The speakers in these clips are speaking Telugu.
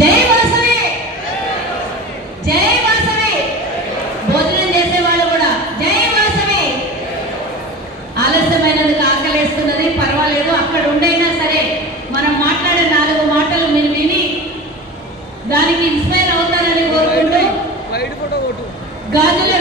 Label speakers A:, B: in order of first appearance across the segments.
A: జై వలసవి జై వలసవి భోజనం చేసే వాళ్ళు కూడా జై వలసవి ఆలస్యమైనందుకు ఆకలేస్తున్నది పర్వాలేదు అక్కడ ఉండైనా సరే మనం మాట్లాడే నాలుగు మాటలు మీరు విని దానికి ఇన్స్పైర్ అవుతారని కోరుకుంటూ గాజుల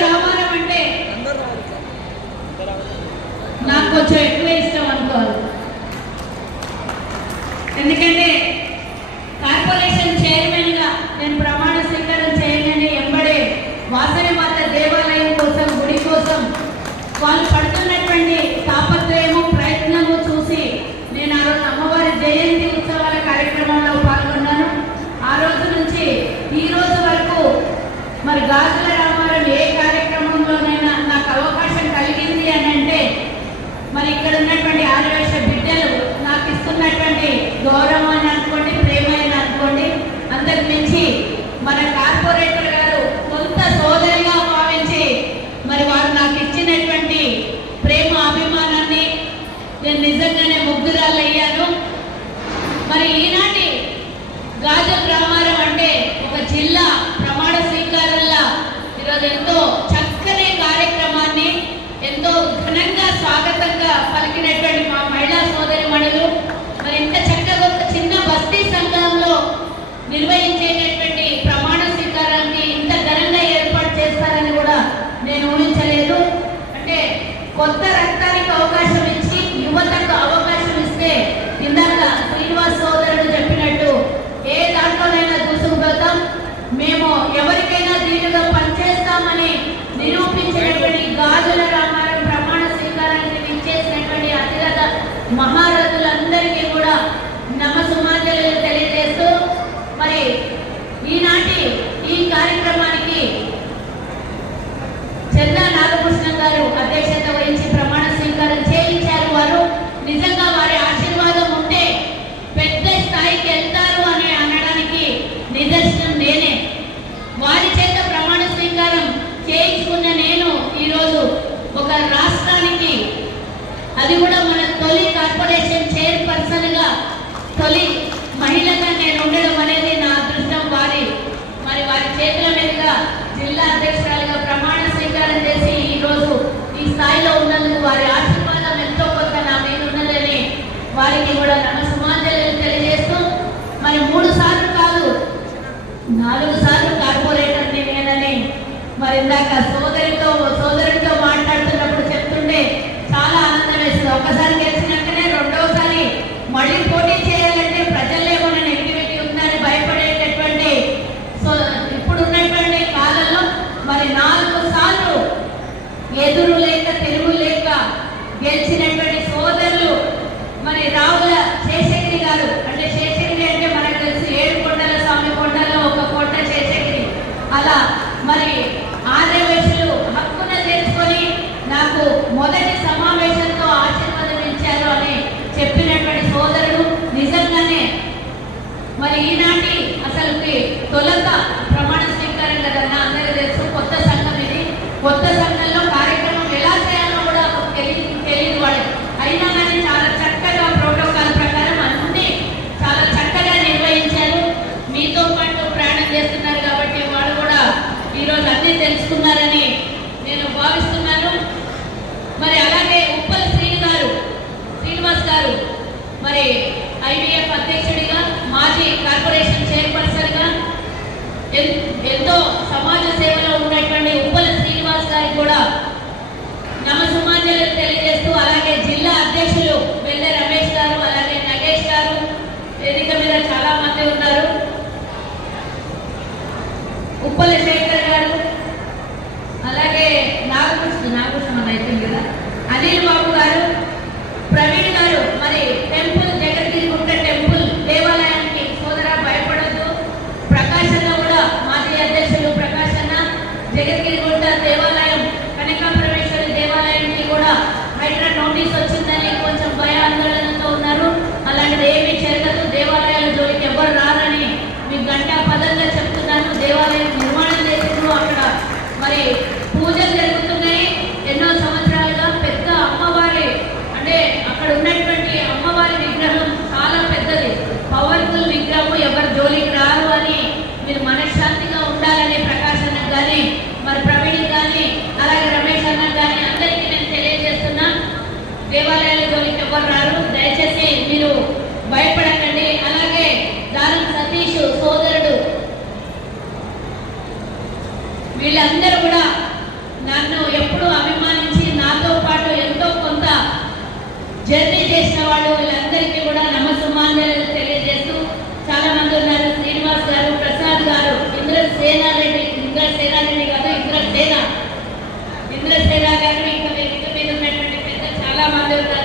A: పలికినటువంటి మా మహిళా సోదరి మణులు మరి ఇంత చక్కగా ఒక చిన్న బస్తీ సంఘంలో నిర్వహించారు. ఈ కార్యక్రమాన్ని Hallelujah. జర్నీ చేసిన వాళ్ళు వీళ్ళందరికీ కూడా నమస్సుమాన్యాలు తెలియజేస్తూ చాలా మంది ఉన్నారు. శ్రీనివాస్ గారు ప్రసాద్ గారు ఇంద్ర సేనారెడ్డి ఇంద్ర సేనారెడ్డి కాదు ఇంద్ర సేన ఇంద్ర సేన గారు ఇంకా వేదిక మీద ఉన్నటువంటి పెద్ద చాలా మంది ఉన్నారు.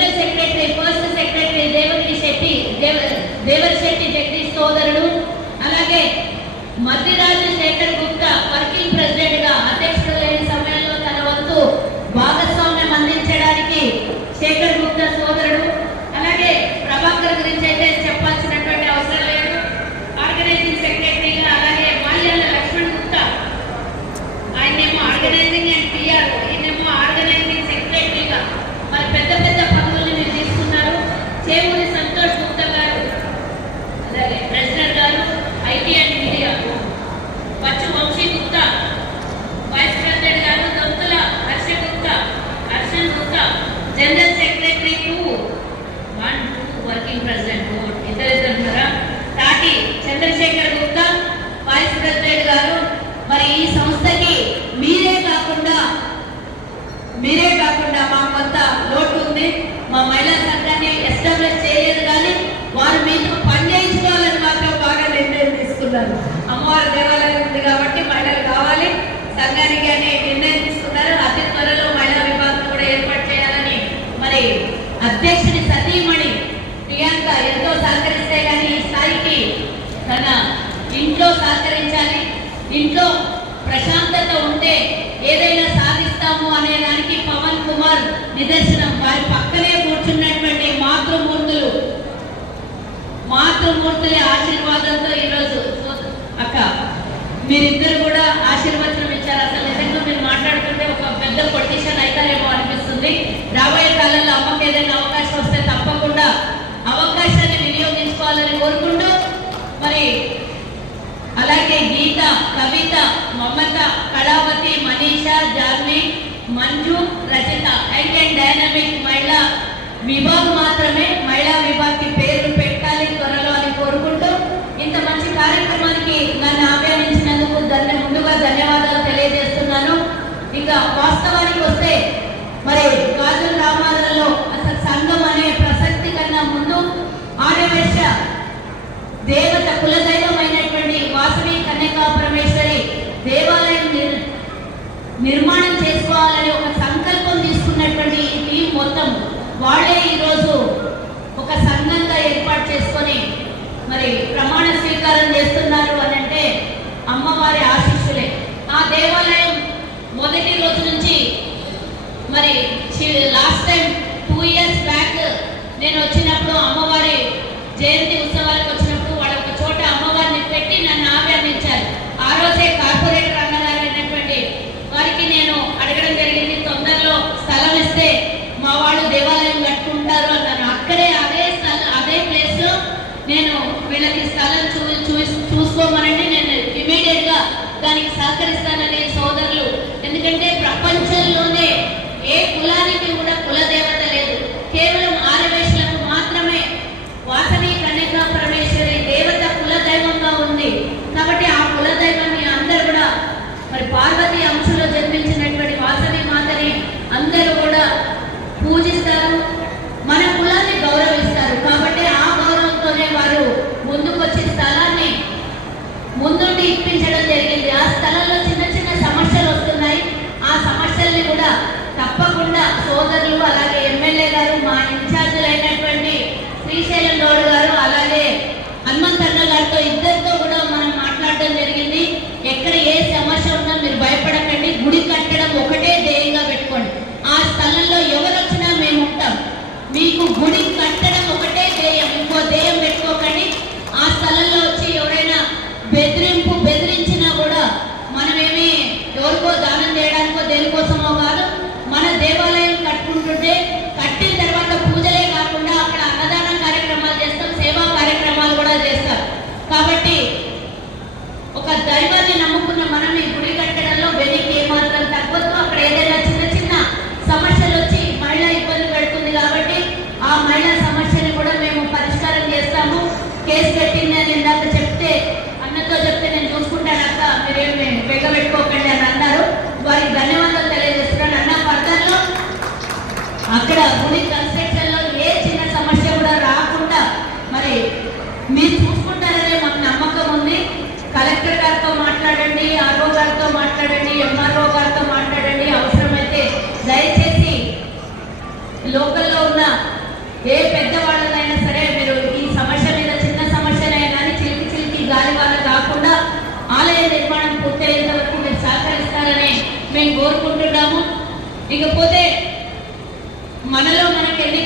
A: General secretary first secretary Devaki Shetty Devar Shetty Jagadish సోదరుడు అలాగే మధ్యరాజు శేఖర్ గుప్తా వర్కింగ్ General ఇంట్లో ప్రశాంతత ఉంటే ఏదైనా సాధిస్తాము అనే దానికి పవన్ కుమార్ నిదర్శనం. వారి పక్కనే కూర్చున్నటువంటి మాతృమూర్తులు మాతృమూర్తుల ఆశీర్వాదంతో ఈరోజు అక్క మీరిద్దరు కూడా ఆశీర్వచనం ఇచ్చారు. అసలు నిజంగా మీరు మాట్లాడుతుంటే ఒక పెద్ద పొటిషన్ అయితేనేమో అనిపిస్తుంది. రాబోయే కాలంలో అమ్మకి ఏదైనా అవకాశం వస్తే తప్పకుండా అవకాశాన్ని వినియోగించుకోవాలని కోరుకుంటూ మరి అలాగే Geetha Kavitha Mamatha Kalavathi Manisha Janhvi Manju Rachitha and and dynamic మహిళా. విభాగ్ మాత్రమే మహిళా విభాగం. మరి last time two years back నేను వచ్చినప్పుడు అమ్మవారి జయంతి ఉత్సవాలకు వచ్చినప్పుడు వాళ్ళ ఒక చోట అమ్మవారిని పెట్టి నన్ను ఆవ్యానించారు ఆ రోజే కార్పొరేటర్ అన్నగారు అయినటువంటి వారికి నేను అడగడం జరిగింది తొందరలో స్థలం ఇస్తే మా వాళ్ళు దేవాలయం కట్టుకుంటారు అన్నాను. అక్కడే అదే స్థలం అదే ప్లేస్లో నేను వీళ్ళకి స్థలం చూ చూసుకోమనండి. నేను ఇమీడియట్గా దానికి సహకరిస్తానని సోదరులు. ఎందుకంటే ప్రపంచంలో నిర్మించడం జరిగింది. ఆ స్థలంలో చిన్న చిన్న సమస్యలు వస్తున్నాయి. ఆ సమస్యల్ని కూడా తప్పకుండా సోదరులు అలాగే ఎమ్మెల్యే గారు మా ఇన్ఛార్జీలు అయినటువంటి శ్రీశైలం గౌడ్ గారు అలాగే హనుమంతన్న గారితో ఇద్దరితో కూడా మనం మాట్లాడడం జరిగింది. ఎక్కడ ఏ సమస్య ఉన్నా మీరు భయపడకండి. గుడి కట్టడం ఒకటే ధ్యేయంగా పెట్టుకోండి. ఆ స్థలంలో ఎవరు వచ్చినా మేము ఉంటాం. మీకు గుడి కట్టడం ఒకటి ఓన్లీ కన్స్ట్రక్షన్లో ఏ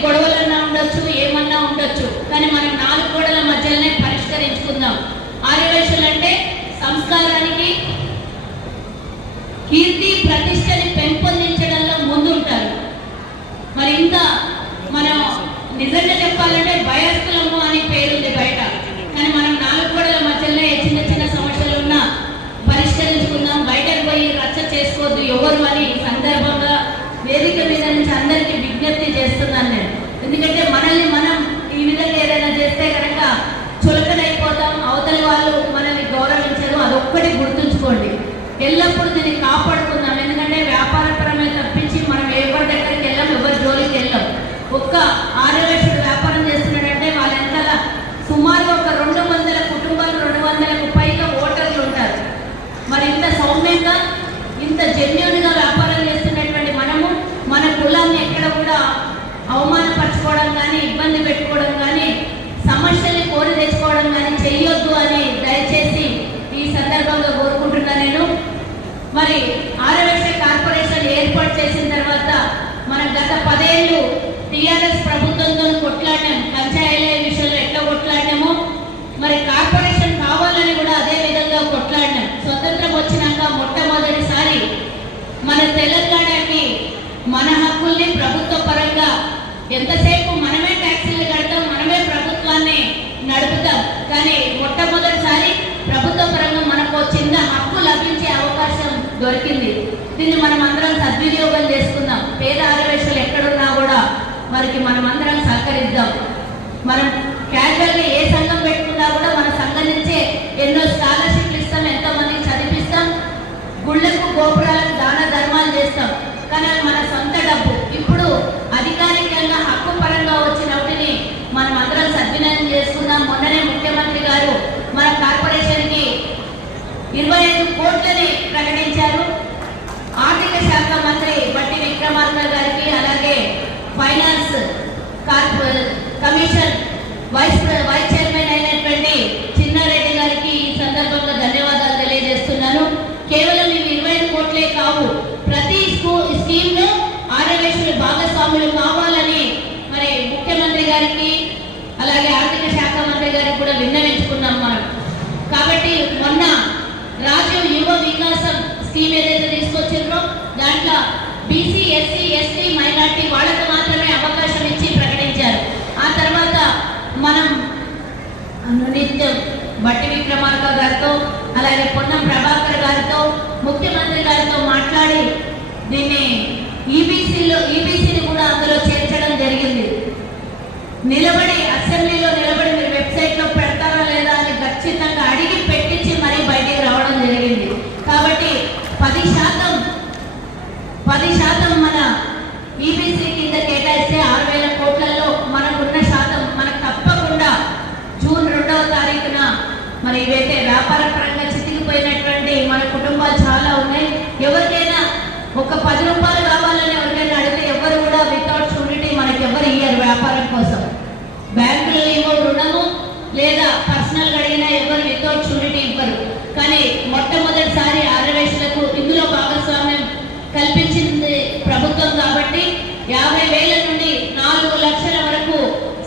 A: గొడవలన్నా ఉండొచ్చు ఏమన్నా ఉండొచ్చు. కానీ మనం నాలుగు గోడల మధ్యలోనే పరిష్కరించుకుందాం. ఆర్యవేశులు అంటే సంస్కారానికి కీర్తి ప్రతిష్ట ఎల్లప్పుడూ దీన్ని కాపాడుకుందాం. ఎందుకంటే వ్యాపారపరమే తప్పించి మనం ఎవరి దగ్గరికి వెళ్ళాం ఎవరి జోలికి వెళ్ళాం. ఒక్క ఆర్యవేశుడు వ్యాపారం చేస్తున్నాడంటే వాళ్ళెంతల సుమారు ఒక రెండు వందల కుటుంబాలు రెండు వందలకు పైగా ఓటర్లు ఉంటారు. మరి ఇంత సౌమ్యంగా ఇంత జన్యునిగా వ్యాపారం చేస్తున్నటువంటి మనము మన కులాన్ని ఎక్కడ కూడా అవమానపరచుకోవడం కానీ ఇబ్బంది పెట్టుకోవడం మన తెలంగాణని మన హక్కుల్ని ప్రభుత్వ పరంగా ఎంతసేపు మనమే ట్యాక్సీలు కడతాం మనమే ప్రభుత్వాన్ని నడుపుతాం. కానీ మొట్టమొదటిసారి ప్రభుత్వ పరంగా మనకు చిన్న హక్కు లభించే అవకాశం దొరికింది. దీన్ని మనం అందరం సద్వినియోగం చేసుకుందాం. పేద ఆరవేశాలు ఎక్కడున్నా కూడా వారికి మనం అందరం సహకరిద్దాం. మనం క్యాజువల్ ఇరవై ఐదు కోట్లని ప్రకటించారు. ముఖ్యమంత్రి గారితో మాట్లాడి దీన్ని ఈబీసీలో ఈబీసీని కూడా అందులో చేర్చడం జరిగింది. నిలబడి పది రూపాయలు కావాలని ఎవరికైనా అడిగితే ఎవరు కూడా వితౌట్ షూరిటీ మనకి ఎవరు ఇయ్యరు వ్యాపారం కోసం బ్యాంకులు ఏమో రుణము లేదా పర్సనల్గా అడిగినా ఎవరు వితౌట్ షూరిటీ ఇవ్వరు కానీ మొట్టమొదటిసారి ఆర్యవేశులకు ఇందులో భాగస్వామ్యం కల్పించింది ప్రభుత్వం కాబట్టి యాభై వేల నుండి నాలుగు లక్షల వరకు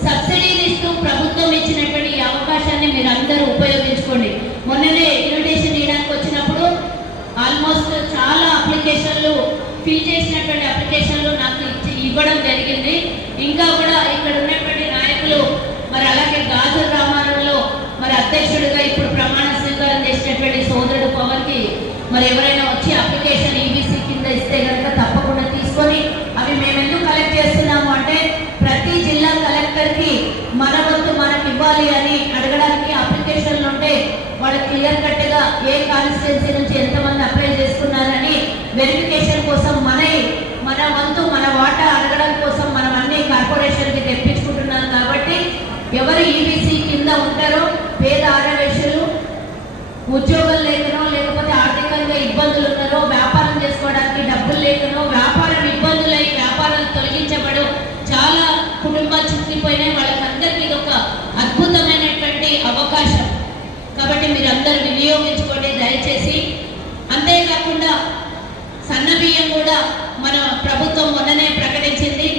A: సబ్సిడీని ఇస్తూ ప్రభుత్వం ఇచ్చినటువంటి ఈ అవకాశాన్ని మీరు అందరూ ఉపయోగించుకోండి మొన్ననే ఇన్విటేషన్ ఇవ్వడానికి వచ్చినప్పుడు ఆల్మోస్ట్ చాలా అప్లికేషన్లు ఉన్నటువంటి అప్లికేషన్లు నాకు ఇవ్వడం జరిగింది. ఇంకా కూడా ఇక్కడ ఉన్నటువంటి నాయకులు మరి అలాగే గాజు రామారంలో మరి అధ్యక్షుడిగా ఇప్పుడు ప్రమాణ స్వీకారం చేసినటువంటి సోదరుడు పవన్కి మరి ఎవరైనా వచ్చి అప్లికేషన్ ఈబీసీ కింద ఇస్తే కనుక తప్పకుండా తీసుకొని అవి మేము ఎందుకు కలెక్ట్ చేస్తున్నాము అంటే ప్రతి జిల్లా కలెక్టర్కి మన వంతు మనకి ఇవ్వాలి అని అడగడానికి అప్లికేషన్లు ఉంటే వాళ్ళు క్లియర్ కట్గా ఏ కాన్స్టిట్యున్సీ నుంచి ఎంతమంది అప్లై చేసుకున్నారని వెరిఫికేషన్ కోసం మన మన వంతు మన వాటా అడగడం కోసం మనం అన్ని కార్పొరేషన్కి తెప్పించుకుంటున్నాం కాబట్టి ఎవరు ఈబీసీ కింద ఉంటారో పేద ఆరవేశులు ఉద్యోగం లేకనో లేకపోతే ఆర్థికంగా ఇబ్బందులు ఉన్నారో వ్యాపారం చేసుకోవడానికి డబ్బులు లేకనో వ్యాపారం ఇబ్బందులై వ్యాపారాలు తొలగించబడు చాలా కుటుంబాలు చిక్కిపోయినాయి వాళ్ళకందరికీ ఇది ఒక అద్భుతమైనటువంటి అవకాశం. కాబట్టి మీరు అందరూ వినియోగించుకోండి దయచేసి. అంతేకాకుండా సన్న బియ్యం కూడా మన ప్రభుత్వం మొన్ననే ప్రకటించింది.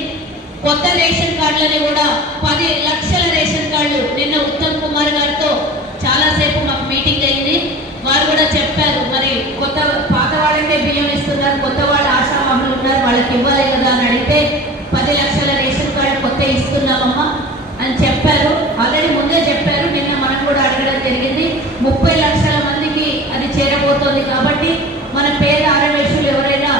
A: కొత్త రేషన్ కార్డులని కూడా పది లక్షల రేషన్ కార్డులు నిన్న ఉత్తమ్ కుమార్ గారితో చాలాసేపు మాకు మీటింగ్ అయింది వారు కూడా చెప్పారు మరి కొత్త పాత వాళ్ళకే బియ్యం ఇస్తున్నారు కొత్త వాళ్ళు ఆశావాహులు ఉన్నారు వాళ్ళకి ఇవ్వాలి కదా అని అడిగితే పది లక్షల రేషన్ కార్డు కొత్త ఇస్తున్నామమ్మా అని చెప్పారు. ఆల్రెడీ ముందే చెప్పారు. నిన్న మనం కూడా అడగడం జరిగింది. ముప్పై లక్షల మందికి అది చేరబోతోంది కాబట్టి మన పేద ఆరవేశులు ఎవరైనా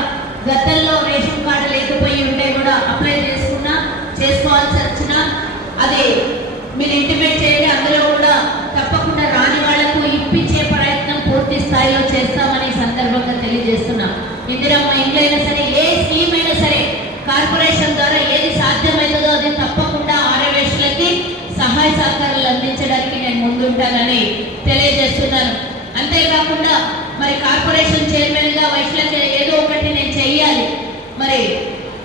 A: గతంలో రేషన్ కార్డు లేకపోయి ఉంటే కూడా అప్లై చేసుకున్నా చేసుకోవాల్సి వచ్చినా అది మీరు ఇంటిమేట్ చేయండి. అందులో కూడా తప్పకుండా రాని వాళ్ళకు ఇప్పించే ప్రయత్నం పూర్తి స్థాయిలో చేస్తామని సందర్భంగా తెలియజేస్తున్నాం. ఇందిరమ్మ ఇంట్లో అయినా సరే ఏ స్కీమ్ అయినా సరే కార్పొరేషన్ ద్వారా ఏది సాధ్యమవుతుందో అది తప్పకుండా ఆరవేశులకి సహాయ సహకారాలు అందించడానికి నేను ముందుంటానని తెలియజేస్తున్నాను. అంతేకాకుండా మరి కార్పొరేషన్ చైర్మన్గా ఏదో ఒకటి నేను చెయ్యాలి. మరి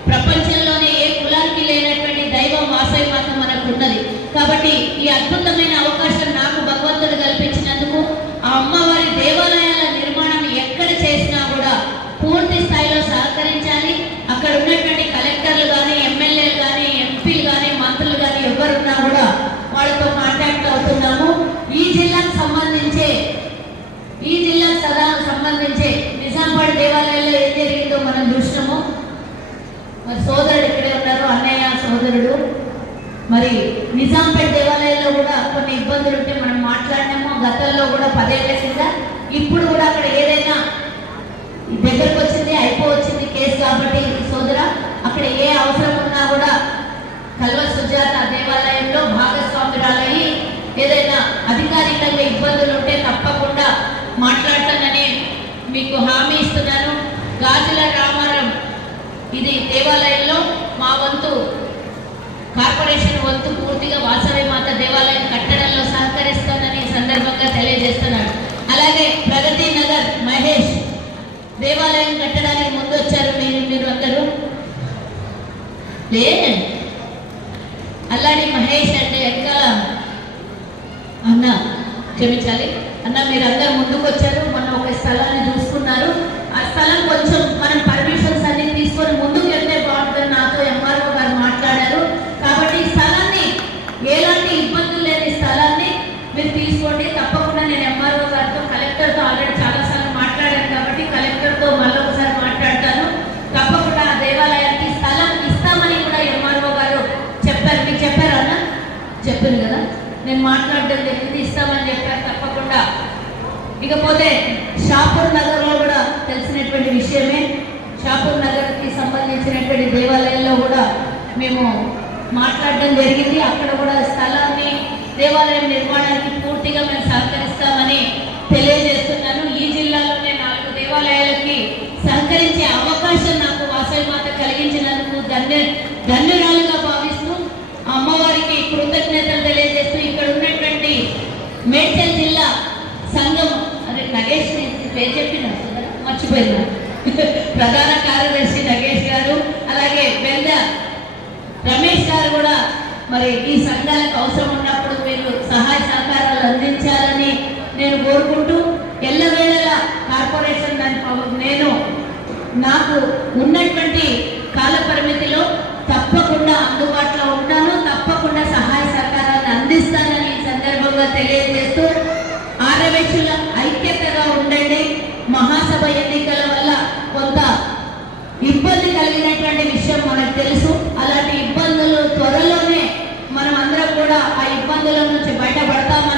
A: ప్రపంచంలోనే ఏ కులానికి లేనటువంటి దైవం వాసవి మాత మనకు ఉన్నది. కాబట్టి ఈ అద్భుతమైన అవకాశం నాకు భగవంతుడు కల్పించినందుకు ఆ అమ్మవారి దేవాలయం నిర్మాణం ఎక్కడ చేసినా కూడా పూర్తి స్థాయిలో సహకరించాలి అక్కడ ఉన్నటువంటి కలెక్టర్లు కానీ ఎమ్మెల్యేలు కానీ ఎంపీలు కానీ మంత్రులు కానీ ఎవరున్నా కూడా వాళ్ళతో కాంటాక్ట్ అవుతున్నాము ఈ జిల్లాకు సంబంధించే ఈ జిల్లాకు సదా సంబంధించే నిజామాబాద్ దేవాలయంలో ఏం జరిగిందో మనం చూసినాము. మరి సోదరుడు ఇక్కడే ఉన్నారు అన్నయ్య సోదరుడు. మరి నిజాంపేట దేవాలయంలో కూడా కొన్ని ఇబ్బందులు ఉంటే మనం మాట్లాడినాము. గతంలో కూడా పదేళ్ళ కింద ఇప్పుడు కూడా అక్కడ ఏదైనా దగ్గరకు వచ్చింది అయిపోవచ్చింది కేసు కాబట్టి సోదర అక్కడ ఏ అవసరం ఉన్నా కూడా కల్వ సుజాత దేవాలయంలో భాగస్వామురాలయ్యి ఏదైనా అధికారికంగా ఇబ్బందులు ఉంటే తప్పకుండా మీకు హామీ ఇస్తున్నాను. గాజుల రామారం. ఇది దేవాలయంలో మా వంతు కార్పొరేషన్ వంతు పూర్తిగా వాసవి మాత దేవాలయం కట్టడంలో సహకరిస్తానని సందర్భంగా తెలియజేస్తున్నాను. అలాగే ప్రగతి నగర్ మహేష్ దేవాలయం కట్టడానికి ముందు వచ్చారు మీరు మీరు అందరూ. లే అల్లాడి మహేష్ అంటే ఎక్కడ అన్న క్షమించాలి. అన్న మీరు అందరు ముందుకు వచ్చారు స్థలాన్ని చూసుకున్నారు. ఆ స్థలం కొంచెం మనం పర్మిషన్స్ అన్ని తీసుకొని ముందుకు వెళ్తే బాగుంటుంది నాతో ఎంఆర్ఓ గారు మాట్లాడారు. కాబట్టి ఈ స్థలాన్ని ఎలాంటి ఇబ్బందులు లేని స్థలాన్ని మీరు తీసుకోండి. తప్పకుండా నేను ఎంఆర్ఓ గారితో కలెక్టర్తో ఆల్రెడీ చాలాసార్లు మాట్లాడాను కాబట్టి కలెక్టర్తో మళ్ళీ ఒకసారి మాట్లాడతాను. తప్పకుండా ఆ దేవాలయానికి స్థలం ఇస్తామని కూడా ఎంఆర్ఓ గారు చెప్పారు. మీకు చెప్పారన్నా అన్న? చెప్పారు కదా. నేను మాట్లాడడం జరిగింది ఇస్తామని చెప్పారు. తప్పకుండా. ఇకపోతే షాపూర్ నగర్లో కూడా తెలిసినటువంటి విషయమే. షాపూర్ నగర్కి సంబంధించినటువంటి దేవాలయంలో కూడా మేము మాట్లాడడం జరిగింది. అక్కడ కూడా స్థలాన్ని దేవాలయం నిర్మాణానికి పూర్తిగా మేము సహకరిస్తామని తెలియజేస్తున్నాను. ఈ జిల్లాలోనే నాలుగు దేవాలయాలకి సహకరించే అవకాశం నాకు వాసవి మాత కలిగించినందుకు ధన్య ధన్యురాలుగా భావిస్తూ అమ్మవారికి కృతజ్ఞతలు తెలియజేస్తూ ఇక్కడ ఉన్నటువంటి మేడ్చల్ నేను చెప్పిన మర్చిపోయినా. ప్రధాన కార్యదర్శి నగేష్ గారు అలాగే పెద్ద రమేష్ గారు కూడా మరి ఈ సంఘాలకు అవసరం ఉన్నప్పుడు మీరు సహాయ సహకారాలు అందించాలని నేను కోరుకుంటూ ఎల్లవేళలా కార్పొరేషన్ నేను నాకు ఉన్నటువంటి కాల పరిమితిలో తప్పకుండా అందుబాటులో ఉంటాను తప్పకుండా సహాయ సహకారాన్ని అందిస్తానని ఈ సందర్భంగా తెలియజేస్తూ ఆరవేక్షుల మహాసభ ఎన్నికల వల్ల కొంత ఇబ్బంది కలిగినటువంటి విషయం మనకు తెలుసు. అలాంటి ఇబ్బందులు త్వరలోనే మనం అందరం కూడా ఆ ఇబ్బందుల నుంచి బయటపడతామని